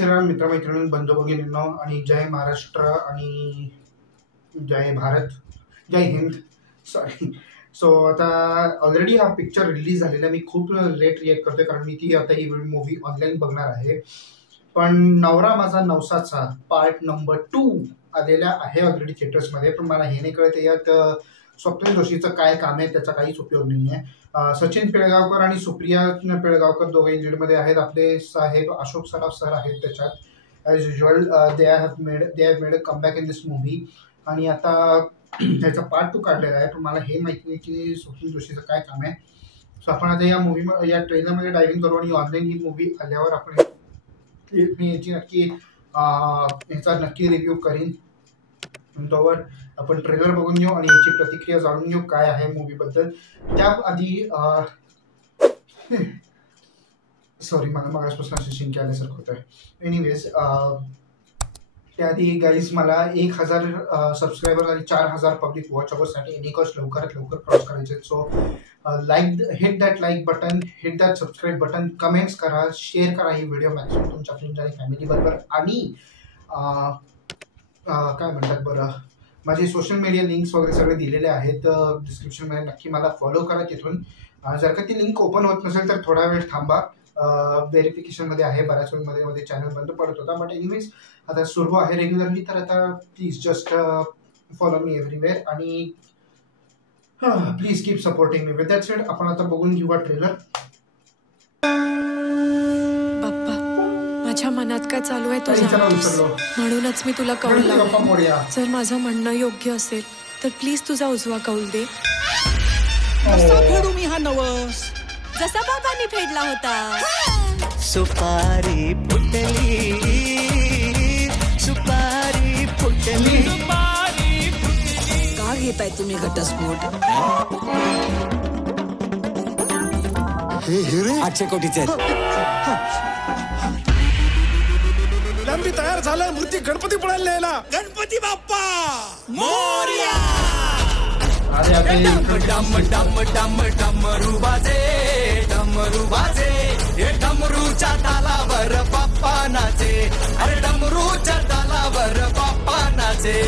श्रीराम मित्रमैत्रिणी बंधू भगिनींनो आणि जय महाराष्ट्र आणि जय भारत, जय हिंद. सॉरी. सो आता ऑलरेडी हा पिक्चर रिलीज झालेला. मी खूप लेट रिॲक्ट करतोय कारण मी ती आता ही मूवी ऑनलाईन बघणार आहे. पण नवरा माझा नवसाचा पार्ट नंबर 2 आलेला आहे ऑलरेडी थिएटर्समध्ये. पण मला हे नाही कळत यात स्वप्नील जोशीचं काय काम आहे, त्याचा काहीच उपयोग नाही आहे. सचिन पिळगावकर आणि सुप्रिया पिळगावकर दोघे लीडमध्ये आहेत. आपले साहेब अशोक सराफ सर आहेत त्याच्यात. As usual they have made a comeback in this movie. आणि आता त्याचा पार्ट 2 काढलेला आहे. पण मला हे माहिती नाही की स्वप्नील जोशीचं काय काम आहे. सो आपण आता या ट्रेलरमध्ये डायव्हिंग करू आणि ऑनलाईन ही मूवी आल्यावर आपण मी याचा नक्की रिव्ह्यू करीन. तोवर आपण ट्रेलर बघून घेऊ आणि याची प्रतिक्रिया जाणून घेऊ काय आहे मूवीबद्दल. त्याआधी सॉरी मला मागासपासून अशी शिंके आल्यासारखं होतं आहे. एनिवेज त्याआधी गाईज मला 1000 सबस्क्रायबर आणि 4000 पब्लिक वॉच अवरसाठी एनी कॉस्ट लवकरात लवकर क्रॉस करायचे. So hit that like button, hit that subscribe button, comments करा, शेअर करा ही व्हिडिओ मॅक्सिमम तुमच्या फ्रेंड्स आणि फॅमिली बरोबर. आणि काय म्हणतात बरं, माझे सोशल मीडिया लिंक्स वगैरे सगळे दिलेले आहेत डिस्क्रिप्शनमध्ये. नक्की मला फॉलो करा तिथून. जर का ती लिंक ओपन होत नसेल तर थोडा वेळ थांबा. व्हेरिफिकेशनमध्ये आहे. बऱ्याच वेळमध्ये चॅनल बंद पडत होता. बट एनिवेज आता सुरू आहे रेग्युलरली. तर आता please just follow me everywhere आणि please keep supporting me. With that said आपण आता बघून घेऊ ट्रेलर. माझ्या मनात काय चालू आहे तुझं, म्हणूनच मी तुला कौल लावला. जर माझं म्हणणं योग्य असेल तर प्लीज तुझा उजवा कौल दे. कसा फेडू मी हा नवस, जसा बाबांनी फेडला होता. सुपारी फुटली, सुपारी फुटली, सुपारी फुटली. का घेताय तुम्ही घटस्फोट? हे हिरे 800 कोटीचे आहेत. लंबी तयार झालाय. मूर्ती गणपती पडायला न्यायला. गणपती बाप्पा मोरया. डम डम डम डमरू बाजे, डमरू बाजे. हे डमरूच्या तालावर बाप्पा नाचे. अरे डमरूच्या तालावर बाप्पा नाचे.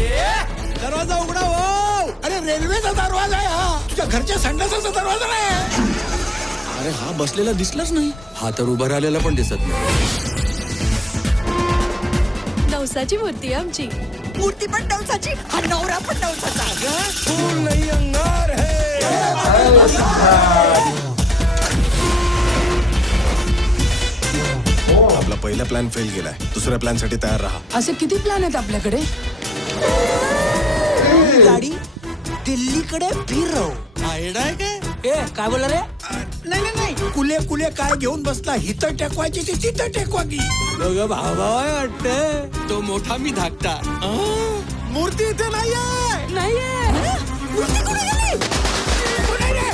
दरवाजा उघडा हो. अरे रेल्वेचा दरवाजा आहे हा, तुझ्या घरच्या संडासाचा दरवाजा नाही. अरे हा बसलेला दिसलाच नाही. हा तर उभा राहिलेला पण दिसत नाही. नवसाची मूर्ती आमची. मूर्ती पण नवसाची, हा नवरा पण नवसाचा. फूल नाही अंगार है. आपला पहिला प्लॅन फेल गेलाय. दुसऱ्या प्लॅन साठी तयार राहा. असे किती प्लॅन आहेत आपल्याकडे? गाडी दिल्लीकडे फिरव. आयडिया काय? काय बोलला रे? नाही नाही नाही, कुले कुले काय घेऊन बसला. हिथं टेकवायची ती तिथं टेकवा की. दोघं भावा वाटत. तो मोठा मी धाकटा. मूर्ती इथे नाहीये. नाहीये. मूर्ती कुठे गेली? कुठे रे?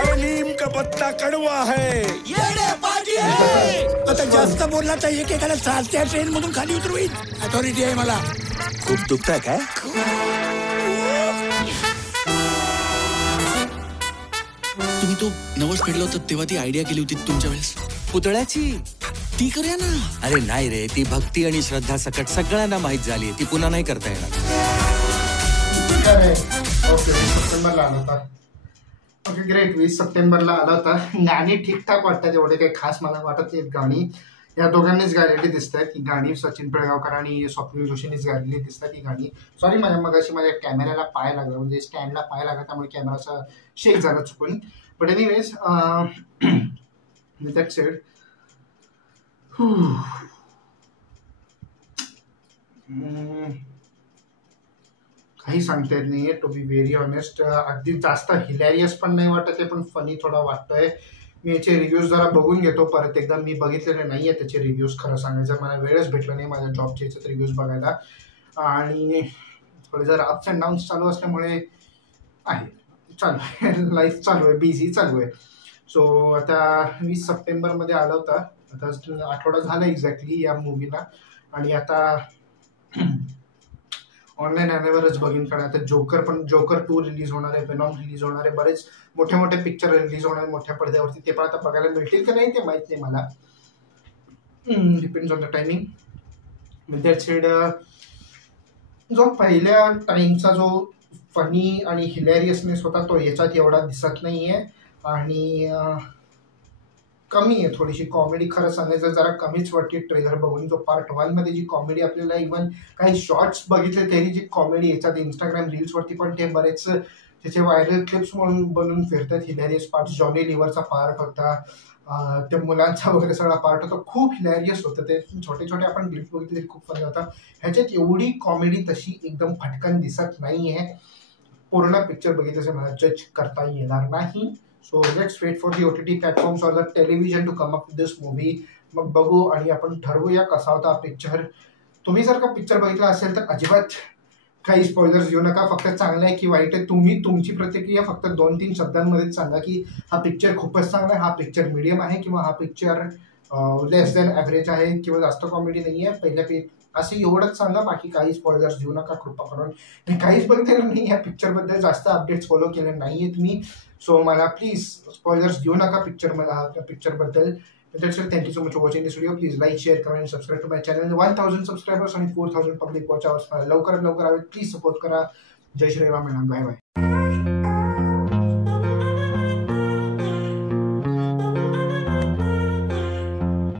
अरे नीम का पत्ता कडवा है. येडे पाजी है. आता जास्त बोलला तर एकेकाला चालत्या ट्रेन मधून खाली उतरवीन. अथॉरिटी आहे मला. खूप दुखताय काय? तुम्ही तो नवस फेडला होता तेव्हा ती आयडिया केली होती तुमच्या वेळेस पुतळ्याची. ती करूया ना. अरे नाही रे, ती भक्ती आणि श्रद्धा सकट सगळ्यांना माहित झाली. ती पुन्हा नाही करता येणार. ओके, सप्टेंबरला आला होता. Okay great. 20 सप्टेंबरला आला होता. गाणी ठीकठाक वाटतात. एवढे काही खास मला वाटत नाहीत गाणी. या दोघांनीच गायलेली दिसत आहेत. ही गाणी सचिन पिळगावकर आणि स्वप्नील जोशींनीच गायलेली दिसतात ही गाणी. सॉरी मगाशी माझ्या कॅमेऱ्याला पाय लागला, म्हणजे स्टँडला पाय लागला, त्यामुळे कॅमेराचा शेक झाला चुकून. But anyways with that sed काही सांगता येत नाहीये टू बी व्हेरी ऑनेस्ट. अगदी जास्त हिलॅरियस पण नाही वाटत आहे, पण फनी थोडा वाटतोय. मी याचे रिव्ह्यूज जरा बघून घेतो परत एकदा. मी बघितलेले नाही आहे त्याचे रिव्ह्यूज खरं सांगायचं. मला वेळच भेटला नाही माझ्या जॉबचे याच्यात रिव्ह्यूज बघायला. आणि थोडे जरा अप्स अँड डाऊन्स चालू असल्यामुळे आहे चालू आहे. लाईफ चालू आहे, बिझी चालू आहे. सो आता 20 सप्टेंबरमध्ये आला होता. आता आठवडा झाला एक्झॅक्टली या मूवीला. आणि आता ऑनलाईन आल्यावरच बघीन. कारण आता जोकर 2 रिलीज होणार आहे, वेनॉम रिलीज होणार आहे, बरेच मोठे मोठे पिक्चर रिलीज होणार आहे मोठ्या पडद्यावरती. ते पण आता बघायला मिळतील का नाही ते माहीत नाही मला, depends on the timing. With that sed, जो पहिल्या टाइमचा जो फनी आणि हिलॅरियसनेस होता तो याच्यात एवढा दिसत नाही आहे. आणि कमी आहे थोडीशी कॉमेडी. खरं सांगायचं जरा कमीच वाटते ट्रेलर बघून. जो पार्ट 1 मध्ये जी कॉमेडी आपल्याला इव्हन काही शॉर्ट्स बघितले तरी जी कॉमेडी याच्यात इंस्टाग्राम रील्सवरती पण ते बरेच त्याचे व्हायरल क्लिप्स म्हणून बनून फिरतात. हिलॅरियस पार्ट, जॉनी लिव्हरचा पार्ट होता, त्या मुलांचा वगैरे सगळा पार्ट होता, खूप हिलॅरियस होतं. ते छोटे छोटे आपण क्लिप्स बघितले तरी खूप फनी होता. ह्याच्यात एवढी कॉमेडी तशी एकदम फटकन दिसत नाही आहे. पूर्ण पिक्चर बघितल्याचे मला जज करता येणार नाही. So let's wait for the OTT platforms or the television to come up with this movie. मग बघू आणि आपण ठरवूया कसा होता पिक्चर. तुम्ही जर का पिक्चर बघितला असेल तर अजिबात काही स्पॉयलर्स घेऊ नका. फक्त चांगलं आहे की वाईट आहे तुम्ही तुमची प्रतिक्रिया फक्त 2-3 शब्दांमध्येच सांगा की हा पिक्चर खूपच चांगला आहे, हा पिक्चर मीडियम आहे, किंवा हा पिक्चर लेस दॅन ॲव्हरेज आहे, किंवा जास्त कॉमेडी नाही आहे. पहिल्या असं एवढंच सांगा, बाकी काही स्पॉयलर्स घेऊ नका कृपा करून. मी काहीच बघितलेलं नाही या पिक्चरबद्दल, जास्त अपडेट्स फॉलो केले नाही आहेत मी. सो मला प्लीज स्पॉयलर्स घेऊ नका पिक्चरबद्दल. Thank you so much for watching this video. Please like, share, comment, subscribe to my channel. 1000 subscribers आणि 4000 public watch hours. लवकरात लवकर हवे, प्लीज सपोर्ट करा. जय श्रीराम. Bye bye.